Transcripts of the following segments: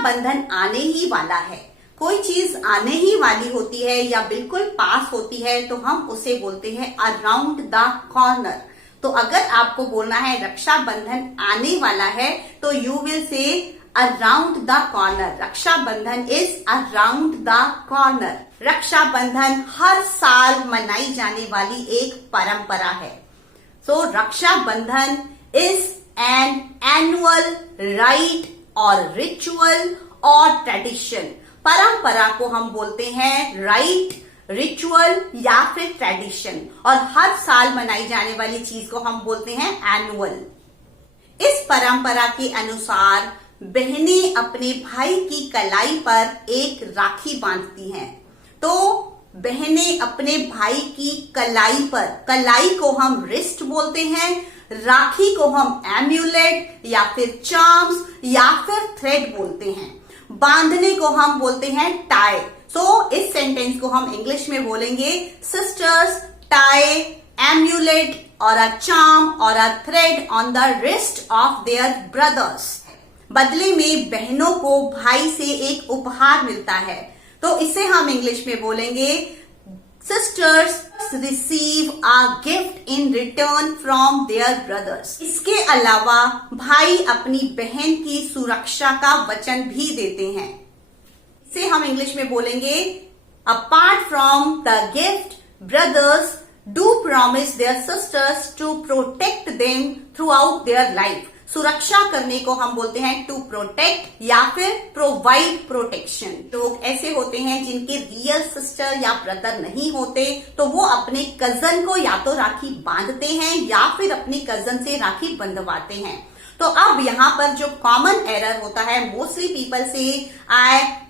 रक्षाबंधन आने ही वाला है। कोई चीज आने ही वाली होती है या बिल्कुल पास होती है तो हम उसे बोलते हैं अराउंड द कॉर्नर। तो अगर आपको बोलना है रक्षाबंधन आने वाला है तो you will say around the corner. Rakshabandhan is around the corner. Rakshabandhan हर साल मनाई जाने वाली एक परंपरा है। So Rakshabandhan is an annual rite और रिचुअल और ट्रेडिशन। परंपरा को हम बोलते हैं राइट, रिचुअल या फिर ट्रेडिशन, और हर साल मनाई जाने वाली चीज को हम बोलते हैं एनुअल। इस परंपरा के अनुसार बहनें अपने भाई की कलाई पर एक राखी बांधती हैं। तो बहनें अपने भाई की कलाई पर, कलाई को हम रिस्ट बोलते हैं, राखी को हम एम्यूलेट या फिर चार्म्स या फिर थ्रेड बोलते हैं, बांधने को हम बोलते हैं टाई। सो इस सेंटेंस को हम इंग्लिश में बोलेंगे सिस्टर्स टाई एम्यूलेट और अ चार्म और a thread on the wrist of their brothers. बदले में बहनों को भाई से एक उपहार मिलता है, तो इसे हम इंग्लिश में बोलेंगे sisters receive a gift in return from their brothers. इसके अलावा भाई अपनी बहन की सुरक्षा का वचन भी देते हैं। इसे हम इंग्लिश में बोलेंगे apart from the gift brothers do promise their sisters to protect them throughout their life. सुरक्षा करने को हम बोलते हैं टू प्रोटेक्ट या फिर प्रोवाइड प्रोटेक्शन। लोग ऐसे होते हैं जिनके रियल सिस्टर या ब्रदर नहीं होते, तो वो अपने कजन को या तो राखी बांधते हैं या फिर अपनी कजन से राखी बंधवाते हैं। तो अब यहाँ पर जो कॉमन एरर होता है, मोस्टली पीपल से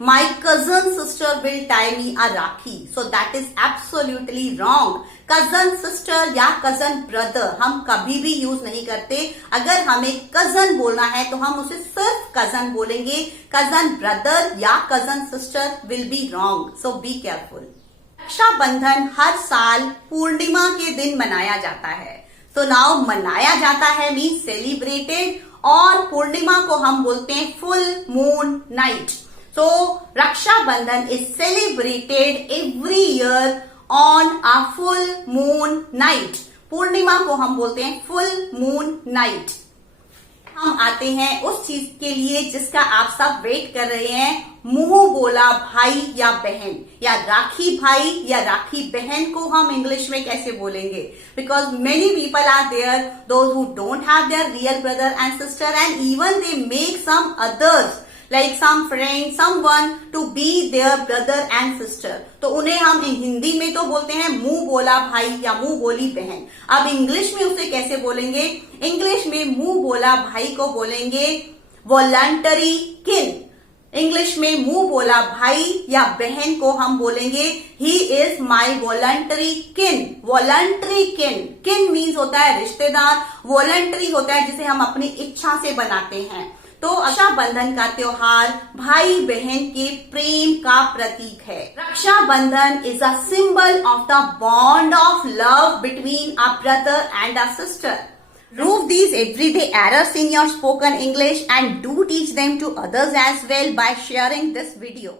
my cousin sister will tie me a rakhi. So that is absolutely wrong. Cousin sister या कजन ब्रदर हम कभी भी यूज नहीं करते। अगर हमें कजन बोलना है तो हम उसे सिर्फ कजन बोलेंगे। कजन ब्रदर या cousin sister will be wrong, so be careful. Rakshabandhan हर साल पूर्णिमा के दिन मनाया जाता है। तो नाउ मनाया जाता है मीन्स सेलिब्रेटेड, और पूर्णिमा को हम बोलते हैं full moon night. So Rakshabandhan is celebrated every year on a full moon night. पूर्णिमा को हम बोलते हैं फुल मून नाइट। हम आते हैं उस चीज के लिए जिसका आप सब वेट कर रहे हैं, मुंह बोला भाई या बहन, या राखी भाई या राखी बहन को हम इंग्लिश में कैसे बोलेंगे? Because many people are there those who don't have their real brother and sister and even they make some others like some friend, someone to be their brother and sister. तो उन्हें हम हिंदी में तो बोलते हैं मुंह बोला भाई या मुंह बोली बहन। अब इंग्लिश में उसे कैसे बोलेंगे? इंग्लिश में मुंह बोला भाई को बोलेंगे वॉलंटरी किन। इंग्लिश में मुंह बोला भाई या बहन को हम बोलेंगे ही इज माई वॉलंटरी किन। वॉलंटरी किन, किन मीन्स होता है रिश्तेदार, वॉलंटरी होता है जिसे हम अपनी इच्छा से बनाते हैं। तो रक्षाबंधन का त्योहार भाई बहन के प्रेम का प्रतीक है। Raksha Bandhan is a symbol of the bond of love between a brother and a sister. Remove these everyday errors in your spoken English and do teach them to others as well by sharing this video.